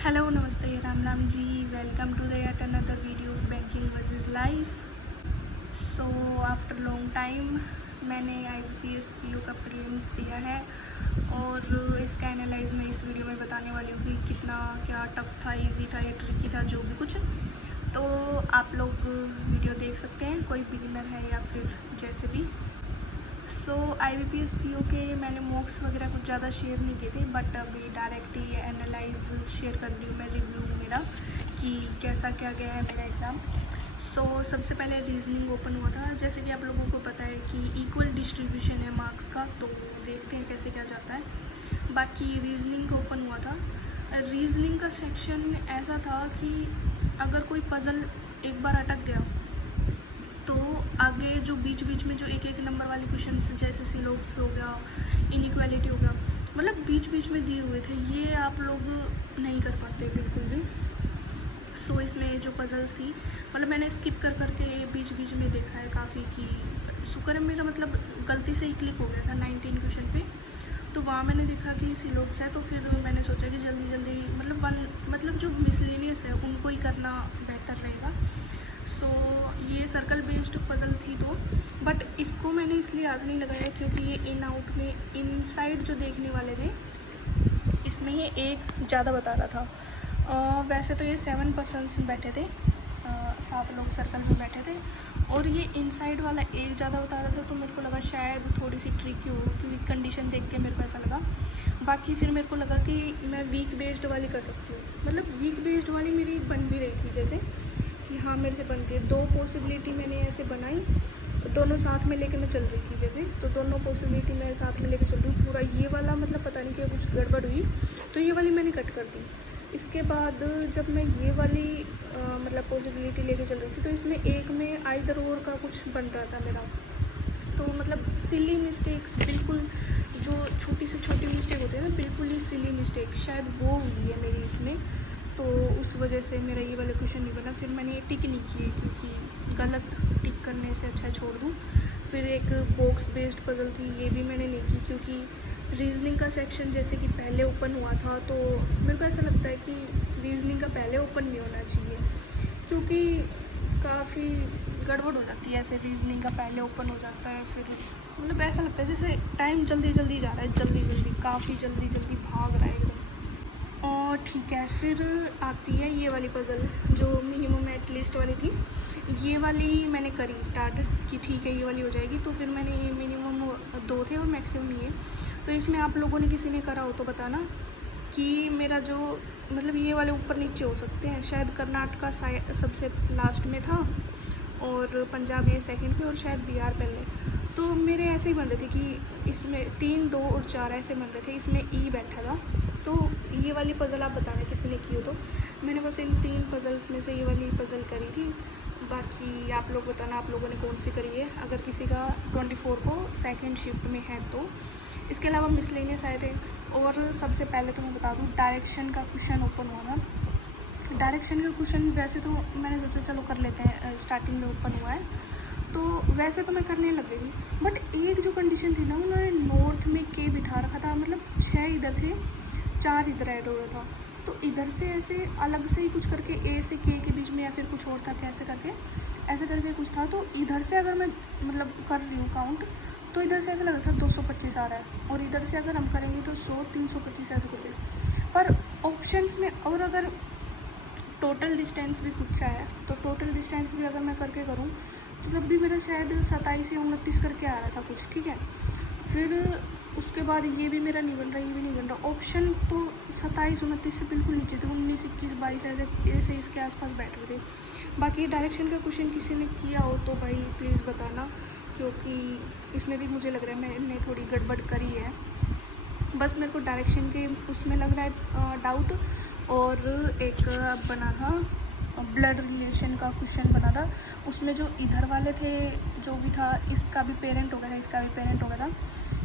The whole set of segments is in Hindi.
हेलो नमस्ते Ram Ram ji. Welcome to the yet another video of banking versus life. So after long time मैंने IBPS PO का प्रीलिम्स दिया है और इसका एनालाइज मैं इस वीडियो में बताने वाली हूँ कि कितना क्या टफ था, इजी था या ट्रिकी था, जो भी कुछ। तो आप लोग वीडियो देख सकते हैं, कोई बिगिनर है या फिर जैसे भी। सो IBPS PO के मैंने मॉक्स वगैरह कुछ ज़्यादा शेयर नहीं किए थे, बट अभी डायरेक्ट ही एनालाइज शेयर कर रही हूँ मैं, रिव्यू मेरा कि कैसा क्या गया है मेरा एग्ज़ाम। सो सबसे पहले रीजनिंग ओपन हुआ था। जैसे कि आप लोगों को पता है कि इक्वल डिस्ट्रीब्यूशन है मार्क्स का, तो देखते हैं कैसे क्या जाता है। बाकी रीजनिंग ओपन हुआ था। रीजनिंग का सेक्शन ऐसा था कि अगर कोई पज़ल एक बार अटक गया तो आगे जो बीच बीच में जो एक एक नंबर वाले क्वेश्चन जैसे सिलोक्स हो गया, इनइक्वालिटी हो गया, मतलब बीच बीच में दिए हुए थे, ये आप लोग नहीं कर पाते बिल्कुल भी। सो इसमें जो पजल्स थी, मतलब मैंने स्किप कर करके बीच बीच में देखा है काफ़ी, कि शुक्र है मेरा मतलब गलती से ही क्लिक हो गया था 19 क्वेश्चन पे। तो वहाँ मैंने देखा कि सिलोक्स है, तो फिर मैंने सोचा कि जल्दी जल्दी मतलब जो मिसलेनियस है उनको ही करना बेहतर रहेगा। सो ये सर्कल बेस्ड पज़ल थी, तो बट इसको मैंने इसलिए याद नहीं लगाया क्योंकि ये इन आउट में इनसाइड जो देखने वाले थे, इसमें ये एक ज़्यादा बता रहा था। वैसे तो ये 7 पर्सन्स बैठे थे, 7 लोग सर्कल में बैठे थे, और ये इनसाइड वाला एक ज़्यादा बता रहा था, तो मेरे को लगा शायद थोड़ी सी ट्रिकी हो, क्योंकि कंडीशन देख के मेरे को ऐसा लगा। बाकी फिर मेरे को लगा कि मैं वीक बेस्ड वाली कर सकती हूँ, मतलब वीक बेस्ड वाली मेरी बन भी रही थी, जैसे कि हाँ मेरे से बन रही है। 2 पॉसिबिलिटी मैंने ऐसे बनाई, तो दोनों साथ में लेके मैं चल रही थी, जैसे तो दोनों पॉसिबिलिटी मैं साथ में लेके चल रही हूँ। पूरा ये वाला मतलब पता नहीं क्या कुछ गड़बड़ हुई, तो ये वाली मैंने कट कर दी। इसके बाद जब मैं ये वाली मतलब पॉसिबिलिटी लेके चल रही थी, तो इसमें एक में आइदर और का कुछ बन रहा था मेरा। तो मतलब सिली मिस्टेक्स, बिल्कुल जो छोटी से छोटी मिस्टेक होती है ना, बिल्कुल ही सिली मिस्टेक, शायद वो हुई है मेरी इसमें। तो उस वजह से मेरा ये वाला क्वेश्चन नहीं बना। फिर मैंने ये टिक नहीं किए, क्योंकि गलत टिक करने से अच्छा छोड़ दूँ। फिर एक बॉक्स बेस्ड पज़ल थी, ये भी मैंने नहीं की, क्योंकि रीजनिंग का सेक्शन जैसे कि पहले ओपन हुआ था, तो मेरे को ऐसा लगता है कि रीजनिंग का पहले ओपन नहीं होना चाहिए, क्योंकि काफ़ी गड़बड़ हो जाती है ऐसे। रीजनिंग का पहले ओपन हो जाता है, फिर मतलब ऐसा लगता है जैसे टाइम जल्दी जल्दी जा रहा है, जल्दी जल्दी, काफ़ी जल्दी जल्दी भाग रहा है एकदम। और ठीक है, फिर आती है ये वाली पज़ल जो मिनिमम एटलीस्ट वाली थी। ये वाली मैंने करी स्टार्ट कि ठीक है ये वाली हो जाएगी, तो फिर मैंने मिनिमम 2 थे और मैक्सिमम ये। तो इसमें आप लोगों ने किसी ने करा हो तो बताना कि मेरा जो मतलब ये वाले ऊपर नीचे हो सकते हैं। शायद कर्नाटका सबसे लास्ट में था, और पंजाब ये सेकंड पे, और शायद बिहार पहले। तो मेरे ऐसे ही बन रहे थे कि इसमें 3, 2 और 4 ऐसे बन रहे थे, इसमें ई बैठा था। तो ये वाली पज़ल आप बताना किसी ने की हो तो। मैंने बस इन 3 पज़ल्स में से ये वाली पज़ल करी थी। बाकी आप लोग बताना आप लोगों ने कौन सी करी है, अगर किसी का 24 को सेकंड शिफ्ट में है तो। इसके अलावा मिसलेनियस आए थे। और सबसे पहले तो मैं बता दूँ, डायरेक्शन का क्वेश्चन ओपन हुआ था। डायरेक्शन का क्वेश्चन वैसे तो मैंने सोचा चलो कर लेते हैं, स्टार्टिंग में ओपन हुआ है तो वैसे तो मैं करने लग गई थी। बट एक जो कंडीशन थी ना, उन्होंने नॉर्थ में के बिठा रखा था, मतलब 6 इधर थे, 4 इधर ऐड हो रहा था। तो इधर से ऐसे अलग से ही कुछ करके ए से के बीच में या फिर कुछ और था, कैसे करके ऐसे करके कुछ था। तो इधर से अगर मैं मतलब कर रही हूँ काउंट, तो इधर से ऐसा लग रहा था 225 आ रहा है, और इधर से अगर हम करेंगे तो 100, 325 ऐसे करके। पर ऑप्शंस में और अगर टोटल डिस्टेंस भी पूछा है, तो टोटल डिस्टेंस भी अगर मैं करके करूँ तो तब भी मेरा शायद 27 या 29 करके आ रहा था कुछ, ठीक है। फिर उसके बाद ये भी मेरा नहीं बन रहा, ये भी नहीं बन रहा। ऑप्शन तो 27, 29 से बिल्कुल नीचे थे, 19, 21, 22 ऐसे इसके आसपास बैठ रहे थे। बाकी डायरेक्शन का क्वेश्चन किसी ने किया हो तो भाई प्लीज़ बताना, क्योंकि इसमें भी मुझे लग रहा है मैंने थोड़ी गड़बड़ करी है। बस मेरे को डायरेक्शन के उसमें लग रहा है डाउट। और एक बना था ब्लड रिलेशन का क्वेश्चन बना था, उसमें जो इधर वाले थे जो भी था, इसका भी पेरेंट हो गया था, इसका भी पेरेंट हो गया था।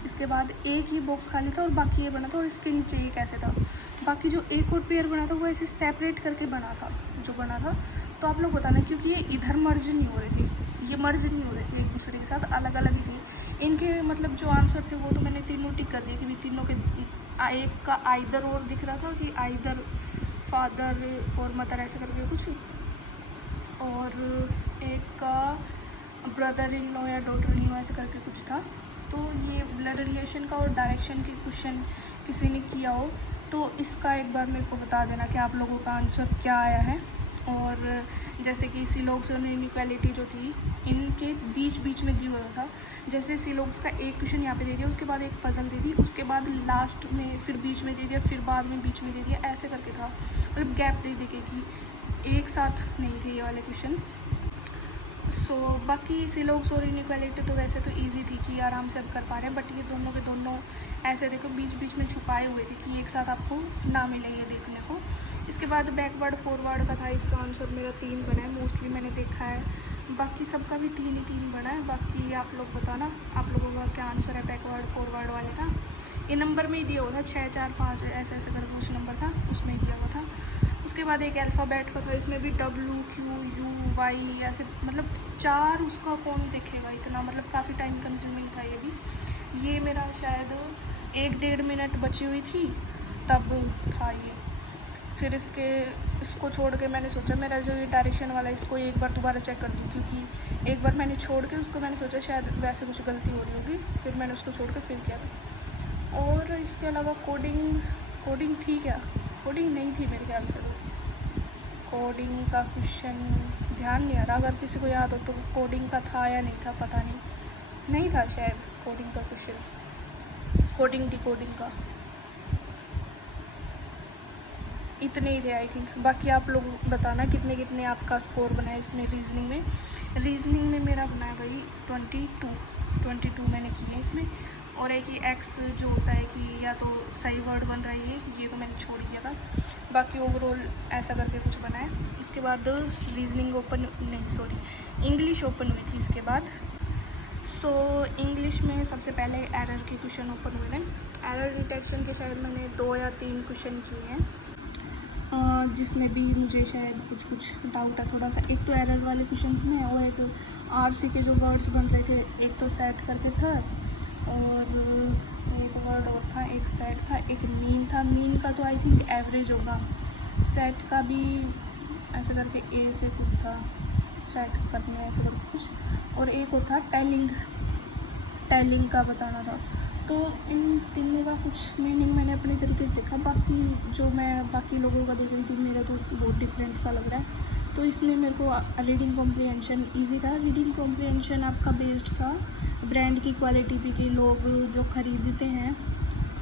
इसके बाद एक ही बॉक्स खाली था और बाकी ये बना था, और इसके नीचे ये कैसे था। बाकी जो एक और पेयर बना था वो ऐसे सेपरेट करके बना था, जो बना था। तो आप लोग बताना, क्योंकि ये इधर मर्ज नहीं हो रहे थे, ये मर्ज नहीं हो रहे थे एक दूसरे के साथ, अलग अलग ही थे इनके। मतलब जो आंसर थे वो तो मैंने तीनों टिक कर दिए कि तीनों के एक का आइदर और दिख रहा था कि आइदर फादर और मदर ऐसे करके कुछ, और एक का ब्रदर इन लॉ या डॉटर इन लॉ ऐसे करके कुछ था। तो ये ब्लड रिलेशन का और डायरेक्शन के क्वेश्चन किसी ने किया हो तो इसका एक बार मेरे को बता देना कि आप लोगों का आंसर क्या आया है। और जैसे कि सिलोग्स और इनइक्वालिटी जो थी इनके बीच बीच में दिया हुआ था। जैसे सिलोग्स का एक क्वेश्चन यहाँ पे दे दिया, उसके बाद एक पजल दे दी, उसके बाद लास्ट में फिर बीच में दे दिया, फिर बाद में बीच में दे दिया, ऐसे करके था। मतलब गैप दे दे के कि एक साथ नहीं थे ये वाले क्वेश्चंस। सो बाकी सिलोग्स और इनइक्वालिटी तो वैसे तो इजी थी कि आराम से अब कर पा रहे हैं, बट ये दोनों के दोनों ऐसे देखो बीच बीच में छुपाए हुए थे कि एक साथ आपको ना मिले ये देखने को। इसके बाद बैकवर्ड फॉरवर्ड का था, इसका आंसर मेरा 3 बना है, मोस्टली मैंने देखा है, बाकी सबका भी 3 ही 3 बना है। बाकी आप लोग बताना आप लोगों का क्या आंसर है बैकवर्ड फॉरवर्ड वाले का। ये नंबर में ही दिया हुआ था 6 4 5 ऐसे ऐसे करके कुछ नंबर था उसमें ही दिया हुआ था। उसके बाद एक अल्फ़ाबेट का था, इसमें भी W Q U Y ऐसे, मतलब 4 उसका कौन देखेगा इतना, मतलब काफ़ी टाइम कंज्यूमिंग था ये भी। ये मेरा शायद 1-1.5 मिनट बची हुई थी तब था ये। फिर इसको छोड़ के मैंने सोचा मेरा जो ये डायरेक्शन वाला है इसको एक बार दोबारा चेक कर दूँ, क्योंकि एक बार मैंने छोड़ के उसको मैंने सोचा शायद वैसे कुछ गलती हो रही होगी, फिर मैंने उसको छोड़ के फिर किया था। और इसके अलावा कोडिंग थी क्या? कोडिंग नहीं थी मेरे ख्याल से। कोडिंग का क्वेश्चन ध्यान नहीं आ रहा, अगर किसी को याद हो तो कोडिंग का था या नहीं था, पता नहीं था शायद कोडिंग का क्वेश्चन। कोडिंग डिकोडिंग का इतने ही थे आई थिंक। बाकी आप लोग बताना कितने कितने आपका स्कोर बना है इसमें। रीजनिंग में मेरा बना है भाई 22 मैंने किए हैं इसमें। और एक ही एक्स जो होता है कि या तो सही वर्ड बन रहा है ये तो मैंने छोड़ दिया था। बाकी ओवरऑल ऐसा करके कुछ बना है। इसके बाद रीजनिंग इंग्लिश ओपन हुई थी इसके बाद। सो इंग्लिश में सबसे पहले एरर के क्वेश्चन ओपन हुए थे। एरर डिटेक्शन के शायद मैंने 2 या 3 क्वेश्चन किए हैं, जिसमें भी मुझे शायद कुछ डाउट है थोड़ा सा। एक तो एरर वाले क्वेश्चंस में और एक RC के जो वर्ड्स बन रहे थे, एक तो सेट करके था और एक वर्ड और था, एक सेट था, एक मीन था। मीन का तो आई थिंक एवरेज होगा, सेट का भी ऐसे करके ए से कुछ था, सेट करने ऐसे करके कुछ, और एक और था टेलिंग का बताना था। तो इन तीनों का कुछ मीनिंग मैंने अपने तरीके से देखा, बाकी जो मैं बाकी लोगों का देख रही थी मेरा तो बहुत डिफरेंट सा लग रहा है। तो इसमें मेरे को रीडिंग कॉम्प्रिहेंशन इजी था। रीडिंग कॉम्प्रिहेंशन आपका बेस्ड था ब्रांड की क्वालिटी पे, कि लोग जो ख़रीदते हैं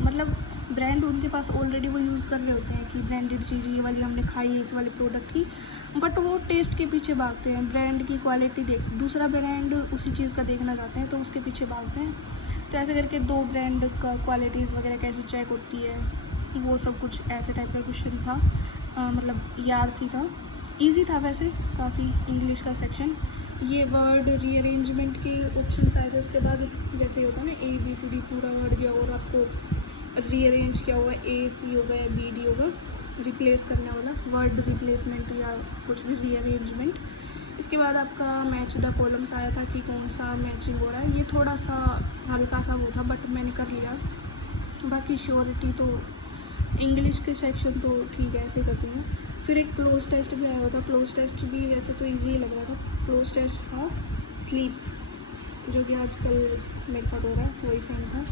मतलब ब्रांड उनके पास ऑलरेडी वो यूज़ कर रहे होते हैं कि ब्रांडेड चीज़ ये वाली हमने खाई है इस वाले प्रोडक्ट की, बट वो टेस्ट के पीछे भागते हैं। ब्रांड की क्वालिटी देख दूसरा ब्रांड उसी चीज़ का देखना चाहते हैं तो उसके पीछे भागते हैं। तो ऐसे करके 2 ब्रांड का क्वालिटीज़ वगैरह कैसे चेक होती है वो सब कुछ ऐसे टाइप का क्वेश्चन था। मतलब याद सी था, इजी था वैसे काफ़ी इंग्लिश का सेक्शन। ये वर्ड रीअरेंजमेंट के ऑप्शन आए थे। उसके बाद जैसे होता है ना ABCD पूरा वर्ड दिया और आपको रीअरेंज क्या होगा, AC होगा या BD होगा, रिप्लेस करने वाला वर्ड रिप्लेसमेंट या कुछ भी रीअरेंजमेंट। इसके बाद आपका मैच द कॉलम्स आया था कि कौन सा मैचिंग हो रहा है। ये थोड़ा सा हल्का सा वो था बट मैंने कर लिया। बाकी श्योरिटी तो इंग्लिश के सेक्शन तो ठीक है ऐसे करती हूँ। फिर एक क्लोज टेस्ट भी आया हुआ था। क्लोज टेस्ट भी वैसे तो ईजी ही लग रहा था। क्लोज टेस्ट था स्लीप, जो कि आजकल मेरे साथ हो रहा है, वही सेम था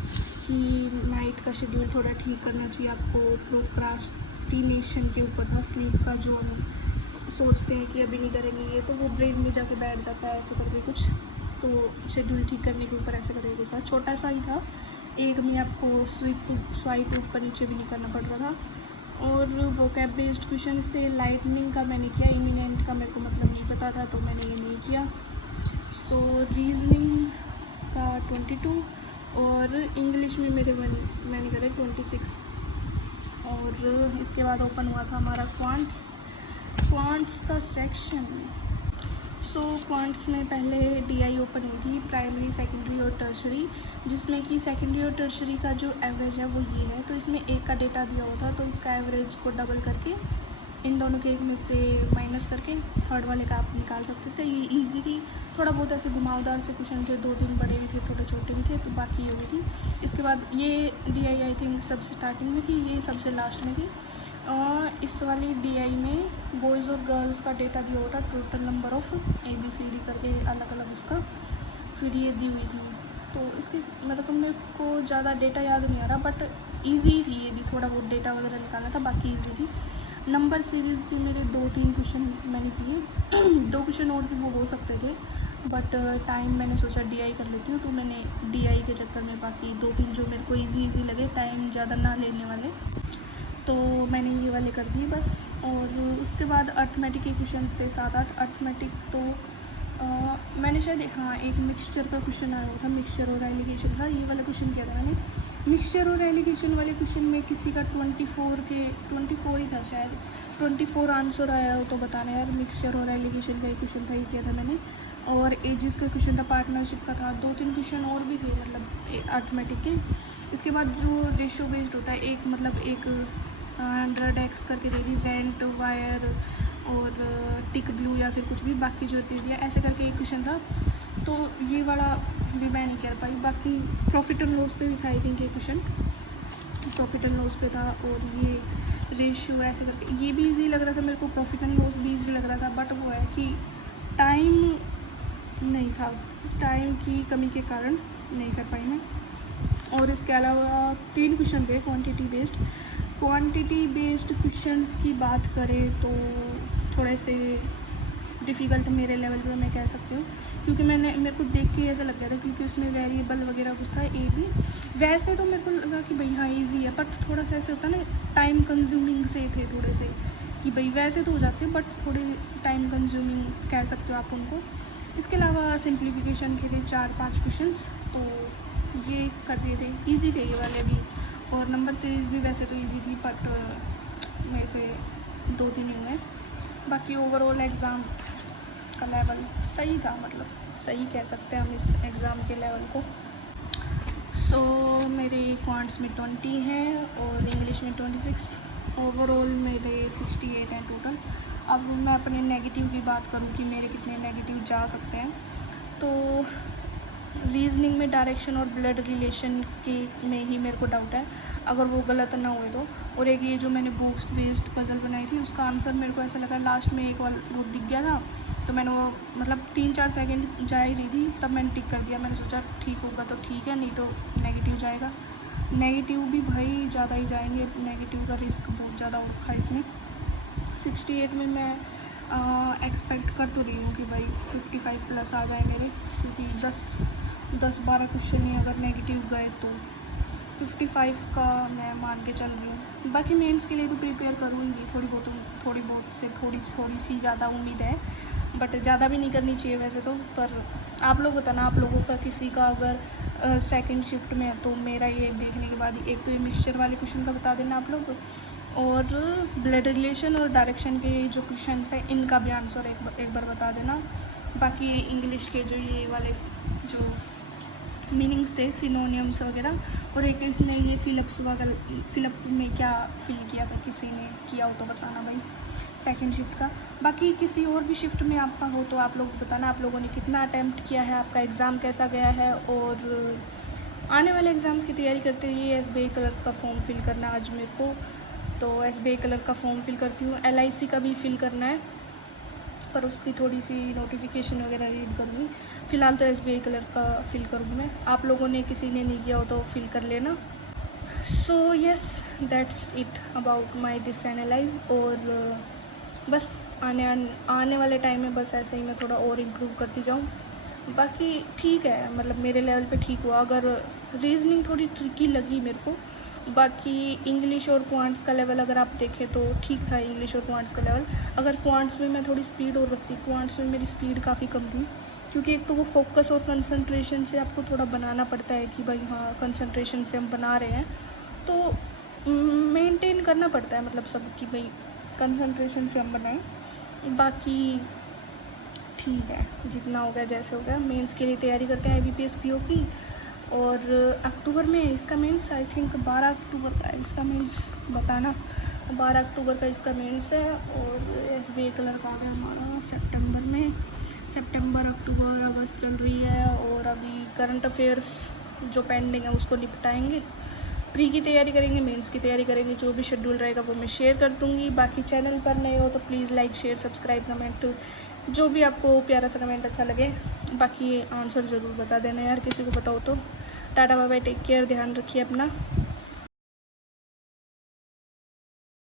कि नाइट का शेड्यूल थोड़ा ठीक करना चाहिए आपको। प्रोक्रास्टिनेशन के ऊपर था, स्लीप का जो हम सोचते हैं कि अभी नहीं करेंगे ये, तो वो ब्रेन में जाके बैठ जाता है ऐसे करके कुछ। तो शेड्यूल ठीक करने के ऊपर ऐसे करके कुछ था, छोटा सा ही था। एक में आपको स्वाइप ऊपर नीचे भी नहीं करना पड़ रहा था। और वो कैप बेस्ड क्वेश्चन थे। लाइटनिंग का मैंने किया, इमिनेंट का मेरे को मतलब नहीं पता था तो मैंने ये नहीं किया। सो रीजनिंग का 22 और इंग्लिश में मैंने करे 26। और इसके बाद ओपन हुआ था हमारा क्वांट्स का सेक्शन। सो क्वांट्स में पहले DI ओपन हुई थी, प्राइमरी, सेकेंडरी और टर्शरी, जिसमें कि सेकेंडरी और टर्शरी का जो एवरेज है वो ये है। तो इसमें एक का डेटा दिया हुआ था, तो इसका एवरेज को डबल करके इन दोनों के एक में से माइनस करके थर्ड वाले का आप निकाल सकते थे। ये इजी थी। थोड़ा बहुत ऐसे घुमावदार से क्वेश्चन थे, 2-3 बड़े भी थे, थोड़े छोटे भी थे, तो बाकी ये हुई थी। इसके बाद ये DI आई थिंक सबसे स्टार्टिंग में थी, ये सबसे लास्ट में थी। इस वाली DI में बॉयज़ और गर्ल्स का डेटा दिया होता, टोटल नंबर ऑफ़ ABCD करके अलग अलग उसका, फिर ये दी हुई थी। तो इसकी मतलब मेरे को ज़्यादा डेटा याद नहीं आ रहा, बट ईजी थी ये भी, थोड़ा बहुत डेटा वगैरह निकालना था, बाकी ईजी थी। नंबर सीरीज़ के मेरे 2-3 क्वेश्चन मैंने किए 2 क्वेश्चन और भी वो हो सकते थे, बट टाइम मैंने सोचा DI कर लेती हूँ, तो मैंने DI के चक्कर में बाकी 2-3 जो मेरे को इजी लगे, टाइम ज़्यादा ना लेने वाले, तो मैंने ये वाले कर दिए बस। और उसके बाद अर्थमेटिक के क्वेश्चंस थे 7-8 अर्थमेटिक। तो मैंने शायद हाँ एक मिक्सचर का क्वेश्चन आया हुआ था, मिक्सचर और एलिगेशन था, ये वाला क्वेश्चन किया था मैंने। मिक्सचर और एलिगेशन वाले क्वेश्चन में किसी का 24 ही था शायद, 24 आंसर आया हो तो बताना यार। मिक्सचर और एलिगेशन का एक क्वेश्चन था, ये किया था मैंने। और एजेस का क्वेश्चन था, पार्टनरशिप का था, 2-3 क्वेश्चन और भी थे मतलब अर्थमेटिक के। इसके बाद जो रेशियो बेस्ड होता है, एक मतलब एक 100x करके दे दी, रेंट वायर और टिक ब्लू या फिर कुछ भी, बाकी जो दे दिया ऐसे करके एक क्वेश्चन था, तो ये वाला भी मैं नहीं कर पाई। बाकी प्रॉफिट एंड लॉस पे भी था आई थिंक एक क्वेश्चन, प्रॉफिट एंड लॉस पे था। और ये रेशियो ऐसे करके ये भी इजी लग रहा था मेरे को, प्रॉफिट एंड लॉस भी इजी लग रहा था, बट वो है कि टाइम नहीं था, टाइम की कमी के कारण नहीं कर पाई मैं। और इसके अलावा 3 क्वेश्चन थे क्वांटिटी बेस्ड क्वेश्चंस की बात करें तो थोड़े से डिफ़िकल्ट मेरे लेवल पे मैं कह सकती हूँ, क्योंकि मेरे को देख के ऐसा लग गया था, क्योंकि उसमें वेरिएबल वगैरह कुछ था ए बी। वैसे तो मेरे को लगा कि भाई हाँ ईजी है, बट थोड़ा सा ऐसे होता है ना, टाइम कंज्यूमिंग से थे थोड़े से, कि भाई वैसे तो हो जाते हैं बट थोड़े टाइम कंज्यूमिंग कह सकते हो आप उनको। इसके अलावा सिंप्लीफिकेशन के लिए 4-5 क्वेश्चंस तो ये कर दिए थे, ईजी थे ये वाले भी। और नंबर सीरीज़ भी वैसे तो इजी थी, बट मेरे से 2-3 ही हुए। बाकी ओवरऑल एग्ज़ाम का लेवल सही था, मतलब सही कह सकते हैं हम इस एग्ज़ाम के लेवल को। सो मेरे क्वांट्स में 20 हैं और इंग्लिश में 26, ओवरऑल मेरे 68 हैं टोटल। अब मैं अपने नेगेटिव की बात करूँ कि मेरे कितने नेगेटिव जा सकते हैं, तो रीजनिंग में डायरेक्शन और ब्लड रिलेशन के में ही मेरे को डाउट है, अगर वो गलत ना हुए तो। और एक ये जो मैंने बुक्स बेस्ड पज़ल बनाई थी, उसका आंसर मेरे को ऐसा लगा लास्ट में एक वाला वो दिख गया था, तो मैंने वो मतलब 3-4 सेकंड जा ही रही थी, तब मैंने टिक कर दिया। मैंने सोचा ठीक होगा तो ठीक है, नहीं तो नेगेटिव जाएगा। नेगेटिव भी भाई ज़्यादा ही जाएंगे, नेगेटिव का रिस्क बहुत ज़्यादा हो रखा है इसमें। 68 में मैं एक्सपेक्ट कर तो रही हूँ कि भाई 55 प्लस आ जाए मेरे, क्योंकि 10-12 क्वेश्चन ही अगर नेगेटिव गए तो 55 का मैं मान के चल रही हूँ। बाकी मेंस के लिए तो प्रिपेयर करूँगी, थोड़ी बहुत सी ज़्यादा उम्मीद है, बट ज़्यादा भी नहीं करनी चाहिए वैसे तो। पर आप लोग बताना, आप लोगों का किसी का अगर सेकंड शिफ्ट में है तो मेरा ये देखने के बाद एक तो ये मिक्सचर वाले क्वेश्चन का बता देना आप लोग, और ब्लड रिलेशन और डायरेक्शन के जो क्वेश्चन हैं इनका भी आंसर एक बार बता देना। बाकी इंग्लिश के जो ये वाले जो मीनिंग्स थे, सिनोनियम्स वगैरह, और एक इसमें ये फिलअप में क्या फिल किया था, किसी ने किया हो तो बताना भाई सेकंड शिफ्ट का। बाकी किसी और भी शिफ्ट में आपका हो तो आप लोग बताना, आप लोगों ने कितना अटैम्प्ट किया है, आपका एग्ज़ाम कैसा गया है। और आने वाले एग्ज़ाम्स की तैयारी करते हुए SBI क्लर्क का फॉर्म फिल करना आज मेरे को, तो SBI क्लर्क का फॉर्म फिल करती हूँ। LIC का भी फिल करना है, पर उसकी थोड़ी सी नोटिफिकेशन वगैरह रीड करूँगी। फ़िलहाल तो SBI क्लर्क का फिल करूँगी मैं। आप लोगों ने किसी ने नहीं किया हो तो फिल कर लेना। So yes, that's it about my this analyse. और बस आने वाले टाइम में बस ऐसे ही मैं थोड़ा और इम्प्रूव करती जाऊँ। बाकी ठीक है, मतलब मेरे लेवल पे ठीक हुआ। अगर रीजनिंग थोड़ी ट्रिकी लगी मेरे को, बाकी इंग्लिश और क्वांट्स का लेवल अगर आप देखें तो ठीक था इंग्लिश और क्वांट्स का लेवल। अगर क्वांट्स में मैं थोड़ी स्पीड और रखती, क्वांट्स में मेरी स्पीड काफ़ी कम थी, क्योंकि एक तो वो फोकस और कंसंट्रेशन से आपको थोड़ा बनाना पड़ता है कि भाई हाँ कंसंट्रेशन से हम बना रहे हैं, तो मेंटेन करना पड़ता है मतलब सब कि भाई कंसंट्रेशन से हम बनाएं। बाकी ठीक है, जितना हो गया जैसे हो गया। मेंस के लिए तैयारी करते हैं IBPS PO की, और अक्टूबर में इसका मेंस आई थिंक 12 अक्टूबर का है इसका मेंस, बताना 12 अक्टूबर का इसका मेंस है। और SBI क्लर्क आ गया हमारा सितंबर में, सितंबर अक्टूबर अगस्त चल रही है। और अभी करंट अफेयर्स जो पेंडिंग है उसको निपटाएंगे, प्री की तैयारी करेंगे, मेंस की तैयारी करेंगे। जो भी शेड्यूल रहेगा वो मैं शेयर कर दूँगी। बाकी चैनल पर नए हो तो please like share subscribe comment, जो भी आपको प्यारा सा कमेंट अच्छा लगे। बाकी आंसर ज़रूर बता देना यार, किसी को बताओ तो। Tata bye bye, take care, ध्यान रखिए अपना।